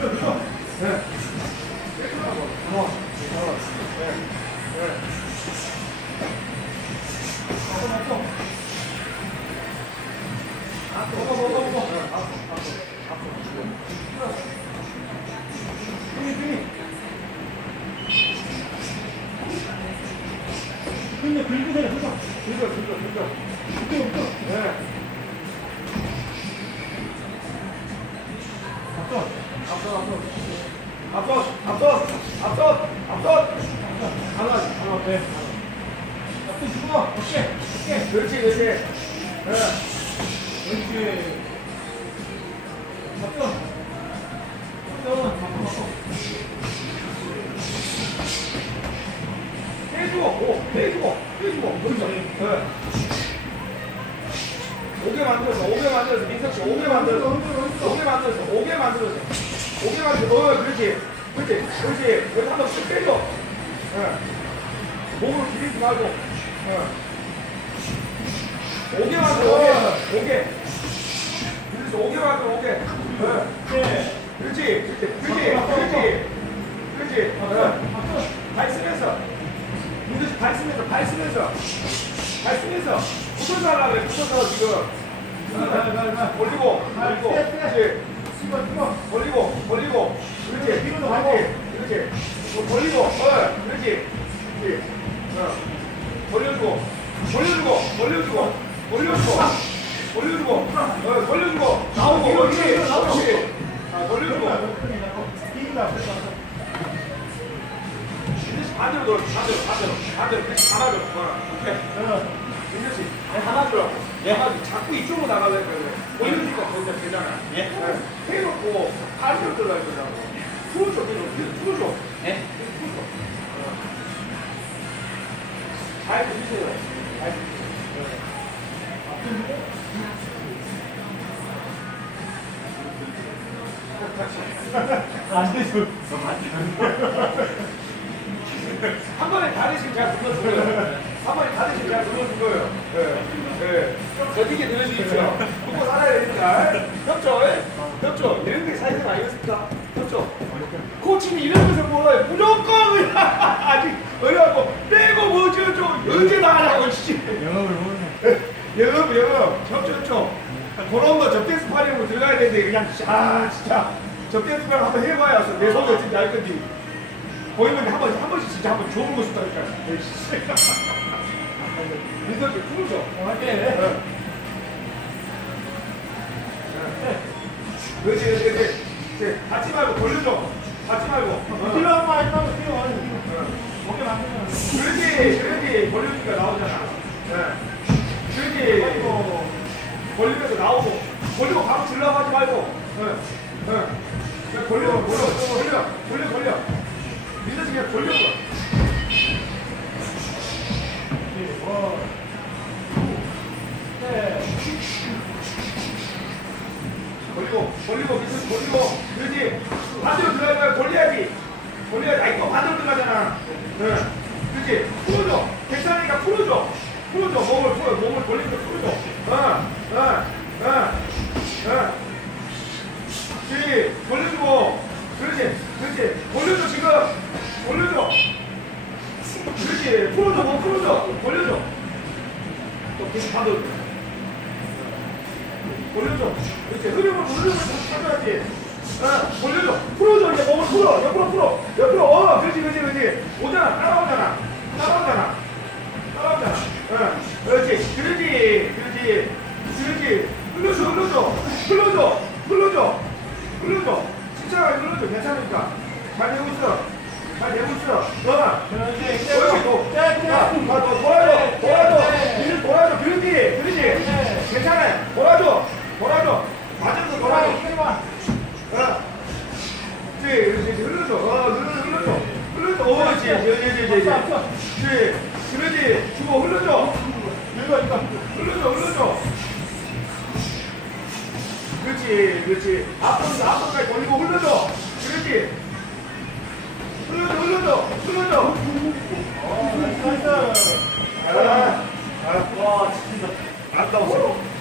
근데. 네. 앞선, 앞선. 앞선, 앞선, 앞선, 앞선. 하나, 하나, 네. 앞선 죽어. 오케이, 오케이. 그렇지, 그렇지. 네. 그렇지. 앞선. 앞선, 앞선. 빼주고, 오, 빼주고, 빼주고. 그렇죠. 네. 오게 만들어서, 오게 만들어서, 민석 씨, 오게 만들어서, 오게 만들어서, 오게 만들어서, 만들어서, 어, 그렇지, 그렇지, 그렇지, 여기 한번 쑥 빼줘. 예. 몸으로 비비지 말고, 만들어, 오게, 오게. 그래서 오게 만들어, 오게. 예. 그렇지, 그렇지, 그렇지, 그렇지, 그렇지. 예. 발 쓰면서, 씨, 발 쓰면서, 발 쓰면서, 발 쓰면서, 붙어서 하려고 그래, 붙어서 지금. 올리고, 올리고, 그렇지. 벌리고, 벌리고, 그렇지. 뒤로도 가고. 어, 벌리고, 어, 그렇지. 그렇지. 어. 벌려주고, 벌려주고, 벌려주고, 벌려주고, 벌려주고, 어, 벌려주고, 나오고, 그렇지, 그렇지. 아, 벌려주고. 반대로 돌아, 반대로, 반대로, 반대로, 그렇지, 감아줘. 어, 오케이. 민수 씨, 내 감아주라고. 내가 자꾸 이쪽으로 나가려고 그래. 올려주니까 거기다 되잖아. 예? 해놓고 팔을 들어갈 거라고. 풀어줘, 그냥. 풀어줘. 예? 풀어줘. 어. 잘 들으세요. 잘안 되죠. 한 번에 다리씩 잘 거예요. 한 번에 다리씩 잘 눌러준 거예요. 예. 예. 어떻게 늘려주십시오. 먹고 살아야 되니까. 협조, 예? 협조. 이런 게 사회생 아니겠습니까? 협조. 코치는 이러면서 뭐라 무조건 그냥 아직 어려갖고 빼고 뭐 어쩌죠. 언제 나가라고, 씨. 영업을 모르네. 영업, 영업. 협조, 협조. 그런 거 접대 스파링으로 들어가야 되는데 그냥 아 진짜 접대 스파링 한번 해봐야 내 속이 어쩐지 알 건지. 보이면 한 번씩 한 번씩 진짜 한번 줘보고 싶다니까. 민석이 풀어줘. 할게. 그렇지, 그렇지, 그렇지. 그렇지. 받지 말고 돌려줘. 받지 말고. 어. 뒤로 한 번 했다고 뒤로 와요. 먹게 만들면. 그렇지, 그렇지. 벌려주니까 나오잖아. 네. 그렇지. 벌리면서 나오고. 벌리고 바로 질러고 하지 말고. 네. 네. 벌려, 벌려, 벌려, 벌려, 벌려. 민석이 그냥 벌려. 벌리고, 벌리고, 민석이 벌리고. 그렇지. 반대로 들어갈 거야. 벌려야지. 벌려야지. 아이, 또 반대로 들어가잖아. 네. 그렇지. 풀어줘. 괜찮으니까 풀어줘. 풀어줘. 몸을 풀어. 몸을 벌리면서 풀어줘. 어. 그렇지. 벌려주고. 그렇지. 그렇지. 벌려줘, 지금. 벌려줘. 그렇지. 풀어줘. 몸 풀어줘. 벌려줘. 또 계속 반대로. 벌려줘. 그렇지. 흐름을, 흐름을 찾아야지. 어, 벌려줘. 풀어줘. 이제 몸을 풀어. 옆으로 풀어. 옆으로. 어, 그렇지, 그렇지, 그렇지. 오잖아. 따라오잖아. 따라오잖아. 따라오잖아. 어, 그렇지. 그렇지. 그렇지. 그렇지. 흘러줘, 흘러줘. 흘러줘. 흘러줘. 흘러줘. 진짜 흘러줘. 괜찮으니까. 잘 되고 있어. 잘 되고 있어. 어. 그렇지. 그렇지. 또. 네, 네. 야, 아, 너 돌아줘. 돌아줘. 이리 돌아줘. 그렇지. 그렇지. 네. 괜찮아. 돌아줘. 돌아줘. 맞으면서 돌아줘. 돌아줘. 어. 그렇지. 그렇지. 흘러줘. 어, 흘러줘. 흘러줘. 어, 그렇지. 그렇지. 그렇지. 그렇지. 주고 흘러줘. 이거 이거. 흘러줘. 흘러줘. 그렇지. 그렇지. 앞으로 앞으로까지 돌리고 흘러줘. 그렇지. 흘러줘. 흘러줘. 흘러줘. 어, 나이스. 아, 아, 와, 진짜. 아까웠어.